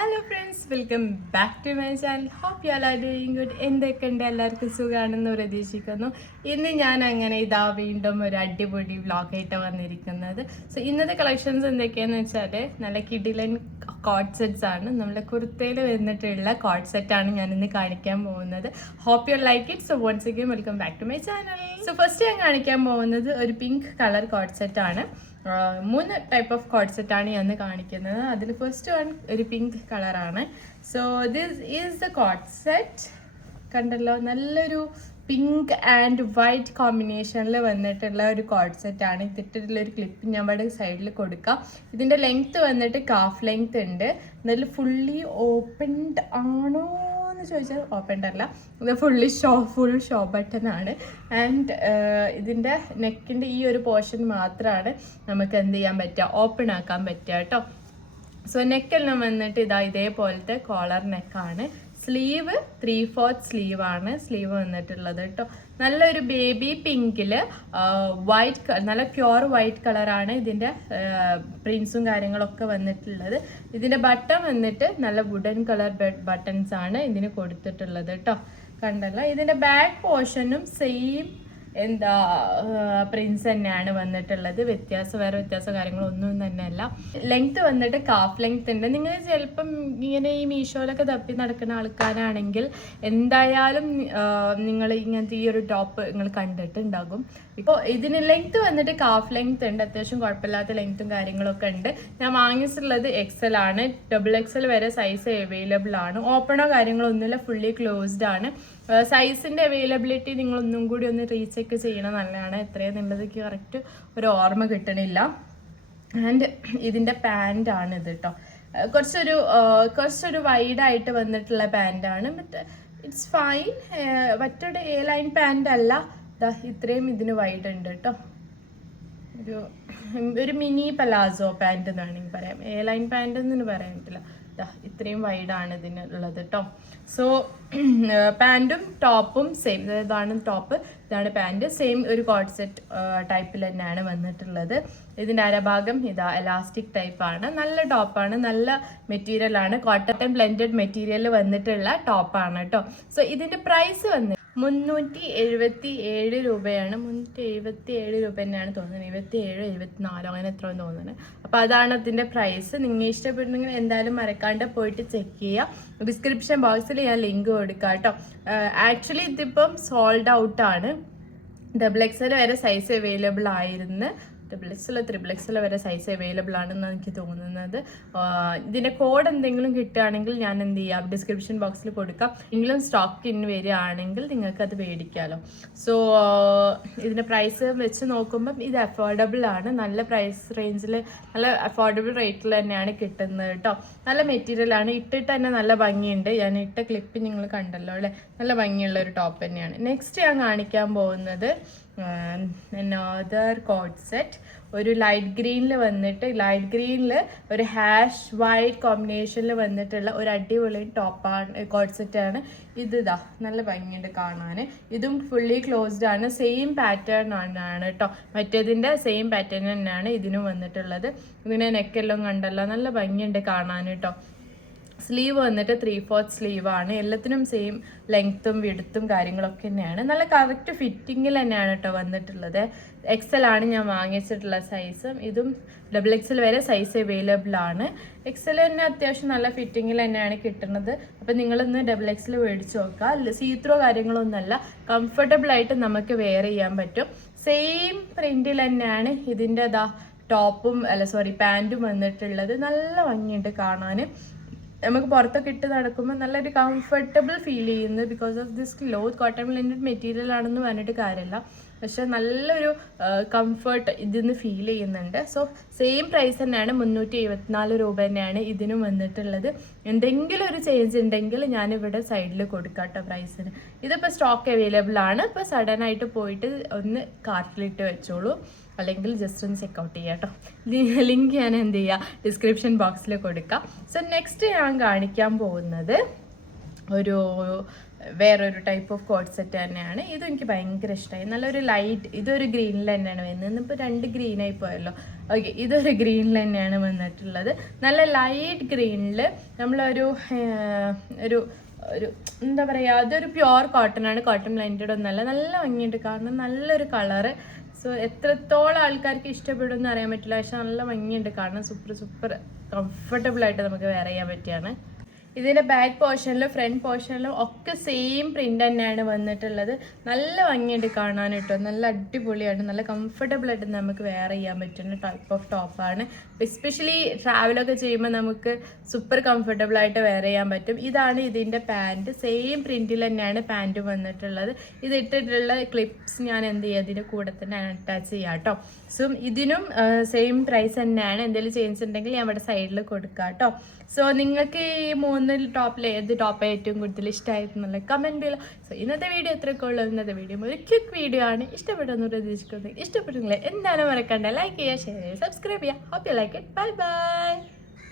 Hello friends, welcome back to my channel. Hope you all are doing good. എന്തൊക്കെയുണ്ട്, എല്ലാവർക്കും സുഖമാണെന്ന് പ്രതീക്ഷിക്കുന്നു. ഇന്ന് ഞാൻ അങ്ങനെ വീണ്ടും ഒരു അടിപൊളി വ്ളോഗായിട്ട് വന്നിരിക്കുന്നത്. സോ ഇന്നത്തെ കളക്ഷൻസ് എന്തൊക്കെയാണെന്ന് വെച്ചാൽ നല്ല കിഡിലൻ കോഡ് സെറ്റ്സ് ആണ്. നമ്മുടെ കുർത്തയിൽ വന്നിട്ടുള്ള കോഡ് സെറ്റാണ് ഞാൻ ഇന്ന് കാണിക്കാൻ പോകുന്നത്. Hope you like it. So once again welcome back to my channel. So first ഞാൻ കാണിക്കാൻ പോകുന്നത് ഒരു പിങ്ക് കളർ കോഡ് സെറ്റാണ്. 3 ടൈപ്പ് ഓഫ് കോഡ് സെറ്റാണ് ഞാൻ കാണിക്കുന്നത്. അതിൽ ഫസ്റ്റ് വൺ ഒരു പിങ്ക് കളറാണ്. So this is the code set. കണ്ടല്ലോ, നല്ലൊരു പിങ്ക് ആൻഡ് വൈറ്റ് കോമ്പിനേഷനിൽ വന്നിട്ടുള്ള ഒരു കോഡ് സെറ്റാണ്. ഇതിട്ടുള്ള ഒരു ക്ലിപ്പ് ഞാൻ ഇവിടെ സൈഡിൽ കൊടുക്കാം. ഇതിൻ്റെ ലെങ്ത്ത് വന്നിട്ട് കാഫ് ലെങ്ത് ഉണ്ട്. നല്ല ഫുള്ളി ഓപ്പൺഡ് ആണോ എന്ന് ചോദിച്ചാൽ ഓപ്പൺഡ് അല്ല, ഇത് ഫുൾ ഷോ ബട്ടൺ ആണ്. ആൻഡ് ഇതിൻ്റെ നെക്കിൻ്റെ ഈ ഒരു പോർഷൻ മാത്രമാണ് നമുക്ക് എന്ത് ചെയ്യാൻ പറ്റുക, ഓപ്പൺ ആക്കാൻ പറ്റുക കേട്ടോ. സോ നെക്കെല്ലാം വന്നിട്ട് ഇതേപോലത്തെ കോളർ നെക്കാണ്. സ്ലീവ് 3/4 സ്ലീവ് ആണ് സ്ലീവ് വന്നിട്ടുള്ളത് കേട്ടോ. നല്ലൊരു ബേബി പിങ്കിൽ വൈറ്റ്, നല്ല പ്യുവർ വൈറ്റ് കളറാണ് ഇതിൻ്റെ പ്രിൻസും കാര്യങ്ങളൊക്കെ വന്നിട്ടുള്ളത്. ഇതിൻ്റെ ബട്ടൺ വന്നിട്ട് നല്ല വുഡൻ കളർ ബട്ടൺസ് ആണ് ഇതിന് കൊടുത്തിട്ടുള്ളത് കേട്ടോ. കണ്ടല്ലോ, ഇതിൻ്റെ ബാക്ക് പോർഷനും സെയിം പ്രിൻസ് തന്നെയാണ് വന്നിട്ടുള്ളത്. വേറെ വ്യത്യാസ കാര്യങ്ങളൊന്നും തന്നെയല്ല. ലെങ്ത് വന്നിട്ട് കാഫ് ലെങ്ത് ഉണ്ട്. നിങ്ങൾ ചിലപ്പം ഇങ്ങനെ ഈ മീഷോയിലൊക്കെ തപ്പി നടക്കുന്ന ആൾക്കാരാണെങ്കിൽ എന്തായാലും നിങ്ങൾ ഇങ്ങനത്തെ ഈ ഒരു ടോപ്പ് നിങ്ങൾ കണ്ടിട്ടുണ്ടാകും. ഇപ്പോൾ ഇതിന് ലെങ്ത് വന്നിട്ട് കാഫ് ലെങ്ത് ഉണ്ട്, അത്യാവശ്യം കുഴപ്പമില്ലാത്ത ലെങ്ത്തും കാര്യങ്ങളൊക്കെ ഉണ്ട്. ഞാൻ വാങ്ങിച്ചിട്ടുള്ളത് XL ആണ്. XXL വരെ സൈസ് അവൈലബിൾ ആണ്. ഓപ്പണോ കാര്യങ്ങളോ ഒന്നുമില്ല, ഫുള്ളി ക്ലോസ്ഡ് ആണ്. സൈസിൻ്റെ അവൈലബിലിറ്റി നിങ്ങളൊന്നും കൂടി ഒന്ന് റീചെക്ക് ചെയ്യണം, നല്ലതാണ്. എത്രയാണെന്നുള്ളത് കറക്റ്റ് ഒരു ഓർമ്മ കിട്ടണില്ല. ആൻഡ് ഇതിൻ്റെ പാൻ്റാണ് ഇത് കേട്ടോ. കുറച്ചൊരു വൈഡായിട്ട് വന്നിട്ടുള്ള പാൻ്റാണ്. But it's fine. മറ്റൊരു എ ലൈൻ പാൻ്റ് അല്ല, ഇത്രയും ഇതിന് വൈഡ് ഉണ്ട് കേട്ടോ. ഒരു മിനി പലാസോ പാൻറ് എന്ന് വേണമെങ്കിൽ പറയാം. എ ലൈൻ പാൻറ് എന്ന് പറയാൻ പറ്റില്ല. ഇത്രയും വൈഡാണ് ഇതിനുള്ളത് കേട്ടോ. സോ പാൻറ്റും ടോപ്പും സെയിം. ഇതാണ് ടോപ്പ്, ഇതാണ് പാൻറ്. സെയിം ഒരു കോഡ് സെറ്റ് ടൈപ്പിൽ തന്നെയാണ് വന്നിട്ടുള്ളത്. ഇതിൻ്റെ അരഭാഗം എലാസ്റ്റിക് ടൈപ്പാണ്. നല്ല ടോപ്പാണ്, നല്ല മെറ്റീരിയലാണ്. കോട്ടൺ ബ്ലെൻഡഡ് മെറ്റീരിയൽ വന്നിട്ടുള്ള ടോപ്പാണ് കേട്ടോ. സോ ഇതിൻ്റെ പ്രൈസ് വന്നിട്ട് 377 രൂപയാണ്. 377 രൂപ തന്നെയാണ് തോന്നുന്നത്. 77, 74 അങ്ങനെ എത്രയോ തോന്നുന്നത്. അപ്പോൾ അതാണ് അതിൻ്റെ പ്രൈസ്. നിങ്ങൾ ഇഷ്ടപ്പെടുന്നെങ്കിൽ എന്തായാലും മറക്കാണ്ട് പോയിട്ട് ചെക്ക് ചെയ്യുക. ഡിസ്ക്രിപ്ഷൻ ബോക്സിൽ ഞാൻ ലിങ്ക് കൊടുക്കാം കേട്ടോ. ആക്ച്വലി ഇതിപ്പം സോൾഡ് ഔട്ടാണ്. XXL വരെ സൈസ് അവൈലബിൾ ആയിരുന്നു. XXL, XXL വരെ സൈസ് അവൈലബിൾ ആണെന്നാണ് എനിക്ക് തോന്നുന്നത്. ഇതിൻ്റെ കോഡ് എന്തെങ്കിലും കിട്ടുകയാണെങ്കിൽ ഞാൻ എന്ത് ചെയ്യാം, ഡിസ്ക്രിപ്ഷൻ ബോക്സിൽ കൊടുക്കാം. എങ്കിലും സ്റ്റോക്ക് ഇൻ വരികയാണെങ്കിൽ നിങ്ങൾക്ക് അത് മേടിക്കാമല്ലോ. സോ ഇതിൻ്റെ പ്രൈസ് വെച്ച് നോക്കുമ്പം ഇത് അഫോർഡബിൾ ആണ്. നല്ല പ്രൈസ് റേഞ്ചിൽ, നല്ല അഫോർഡബിൾ റേറ്റിൽ തന്നെയാണ് കിട്ടുന്നത് കേട്ടോ. നല്ല മെറ്റീരിയലാണ്. ഇട്ടിട്ട് തന്നെ നല്ല ഭംഗിയുണ്ട്. ഞാൻ ഇട്ട ക്ലിപ്പ് നിങ്ങൾ കണ്ടല്ലോ അല്ലേ, നല്ല ഭംഗിയുള്ള ഒരു ടോപ്പ് തന്നെയാണ്. നെക്സ്റ്റ് ഞാൻ കാണിക്കാൻ പോകുന്നത് another കോഡ് സെറ്റ്. ഒരു ലൈറ്റ് ഗ്രീനിൽ വന്നിട്ട്, ലൈറ്റ് ഗ്രീനിൽ ഒരു ഹാഷ് വൈറ്റ് കോമ്പിനേഷനിൽ വന്നിട്ടുള്ള ഒരു അടിപൊളി ടോപ്പാണ്, കോഡ് സെറ്റാണ് ഇത്. നല്ല ഭംഗിയുണ്ട് കാണാൻ. ഇതും ഫുള്ളി ക്ലോസ്ഡ് ആണ്. സെയിം പാറ്റേൺ ആണ് കേട്ടോ. മറ്റേതിൻ്റെ സെയിം പാറ്റേൺ തന്നെയാണ് ഇതിനും വന്നിട്ടുള്ളത്. ഇതിനെ നെക്കെല്ലാം കണ്ടല്ലോ, നല്ല ഭംഗിയുണ്ട് കാണാൻ കേട്ടോ. സ്ലീവ് വന്നിട്ട് 3/4 സ്ലീവാണ്. എല്ലാത്തിനും സെയിം ലെങ്ത്തും വിഡ്ത്തും കാര്യങ്ങളൊക്കെ തന്നെയാണ്. നല്ല കറക്റ്റ് ഫിറ്റിങ്ങിൽ തന്നെയാണ് കേട്ടോ വന്നിട്ടുള്ളത്. XL ആണ് ഞാൻ വാങ്ങിച്ചിട്ടുള്ള സൈസും. ഇതും XXL വരെ സൈസ് അവൈലബിൾ ആണ്. XL തന്നെ അത്യാവശ്യം നല്ല ഫിറ്റിങ്ങിൽ തന്നെയാണ് കിട്ടുന്നത്. അപ്പം നിങ്ങളൊന്ന് XXL മേടിച്ച് നോക്കുക. സീത്രോ കാര്യങ്ങളൊന്നുമല്ല, കംഫർട്ടബിൾ ആയിട്ട് നമുക്ക് വെയർ ചെയ്യാൻ പറ്റും. സെയിം പ്രിന്റിൽ തന്നെയാണ് ഇതിൻ്റെ ടോപ്പും പാൻറ്റും വന്നിട്ടുള്ളത്. നല്ല ഭംഗിയുണ്ട് കാണാൻ. നമുക്ക് പുറത്തൊക്കെ ഇട്ട് നടക്കുമ്പോൾ നല്ലൊരു കംഫർട്ടബിൾ ഫീൽ ചെയ്യുന്നത്. Because of this cloth cotton blended material ആണെന്ന് പറഞ്ഞിട്ട് കാര്യമില്ല, പക്ഷെ നല്ലൊരു കംഫർട്ട് ഇതിന്ന് ഫീൽ ചെയ്യുന്നുണ്ട്. സോ സെയിം പ്രൈസ് തന്നെയാണ്. 374 രൂപ തന്നെയാണ് ഇതിനും വന്നിട്ടുള്ളത്. എന്തെങ്കിലും ഒരു ചേഞ്ച് ഉണ്ടെങ്കിൽ ഞാനിവിടെ സൈഡിൽ കൊടുക്കാം കേട്ടോ പ്രൈസിന്. ഇതിപ്പോൾ സ്റ്റോക്ക് അവൈലബിൾ ആണ്. ഇപ്പോൾ സഡൻ ആയിട്ട് പോയിട്ട് ഒന്ന് കാർട്ടിലിട്ട് വെച്ചോളൂ, അല്ലെങ്കിൽ ജസ്റ്റ് ഒന്ന് ചെക്കൗട്ട് ചെയ്യാം കേട്ടോ. ലിങ്ക് ഞാൻ എന്ത് ചെയ്യുക, ഡിസ്ക്രിപ്ഷൻ ബോക്സിൽ കൊടുക്കാം. സോ നെക്സ്റ്റ് ഞാൻ കാണിക്കാൻ പോകുന്നത് ഒരു വേറൊരു ടൈപ്പ് ഓഫ് കോഡ് സെറ്റ് തന്നെയാണ്. ഇതും എനിക്ക് ഭയങ്കര ഇഷ്ടമായി. നല്ലൊരു ലൈറ്റ്, ഇതൊരു ഗ്രീനിൽ തന്നെയാണ് വരുന്നത്. ഇന്നിപ്പോൾ 2 ഗ്രീനായി പോയല്ലോ. ഓക്കെ, ഇതൊരു ഗ്രീനിൽ തന്നെയാണ് വന്നിട്ടുള്ളത്. നല്ല ലൈറ്റ് ഗ്രീനിൽ നമ്മളൊരു ഒരു ഒരു എന്താ പറയുക, അതൊരു പ്യുവർ കോട്ടൺ ആണ്, കോട്ടൺ ബ്ലെൻഡഡ് ഒന്നല്ല. നല്ല ഭംഗിയുണ്ട് കാരണം നല്ലൊരു കളറ്. സോ എത്രത്തോളം ആൾക്കാർക്ക് ഇഷ്ടപ്പെടും എന്ന് അറിയാൻ പറ്റില്ല, പക്ഷെ നല്ല ഭംഗിയുണ്ട് കാരണം സൂപ്പർ കംഫർട്ടബിൾ ആയിട്ട് നമുക്ക് വെയർ ചെയ്യാൻ പറ്റിയാണ്. ഇതിൻ്റെ ബാക്ക് പോർഷനിലും ഫ്രണ്ട് പോർഷനിലും ഒക്കെ സെയിം പ്രിൻ്റ് തന്നെയാണ് വന്നിട്ടുള്ളത്. നല്ല ഭംഗിയുണ്ട് കാണാൻ കേട്ടോ, നല്ല അടിപൊളിയാണ്, നല്ല കംഫർട്ടബിൾ ആയിട്ട് നമുക്ക് വെയർ ചെയ്യാൻ പറ്റുന്ന ടൈപ്പ് ഓഫ് ടോപ്പാണ്. എസ്പെഷ്യലി ട്രാവലൊക്കെ ചെയ്യുമ്പോൾ നമുക്ക് സൂപ്പർ കംഫർട്ടബിൾ ആയിട്ട് വെയർ ചെയ്യാൻ പറ്റും. ഇതാണ് ഇതിൻ്റെ പാൻറ്റ്, സെയിം പ്രിൻറ്റിൽ തന്നെയാണ് പാൻറ്റ് വന്നിട്ടുള്ളത്. ഇത് ഇട്ടിട്ടുള്ള ക്ലിപ്സ് ഞാൻ എന്ത് ചെയ്യുക, ഇതിൻ്റെ കൂടെ തന്നെ അറ്റാച്ച് ചെയ്യാം കേട്ടോ. സോ ഇതിനും സെയിം പ്രൈസ് തന്നെയാണ്. എന്തെങ്കിലും ചേഞ്ച് ഉണ്ടെങ്കിൽ ഞാൻ ഇവിടെ സൈഡിൽ കൊടുക്കാം കേട്ടോ. സോ നിങ്ങൾക്ക് ഈ 3 ടോപ്പിൽ ഏത് ടോപ്പാണ് ഏറ്റവും കൂടുതൽ ഇഷ്ടമായിരുന്നുള്ള കമൻറ്റ് ചെയ്യുക. സോ ഇന്നത്തെ വീഡിയോ എത്രയൊക്കെ ഉള്ളൂ. ഇന്നത്തെ വീഡിയോ ഒരു ക്വിക്ക് വീഡിയോ ആണ്. ഇഷ്ടപ്പെട്ടെന്ന് പ്രതീക്ഷിക്കുന്നത്, ഇഷ്ടപ്പെട്ടെങ്കിൽ എന്തായാലും മറക്കണ്ട ലൈക്ക് ചെയ്യുക, ഷെയർ ചെയ്യുക, സബ്സ്ക്രൈബ് ചെയ്യുക. Hope you like it. Bye by.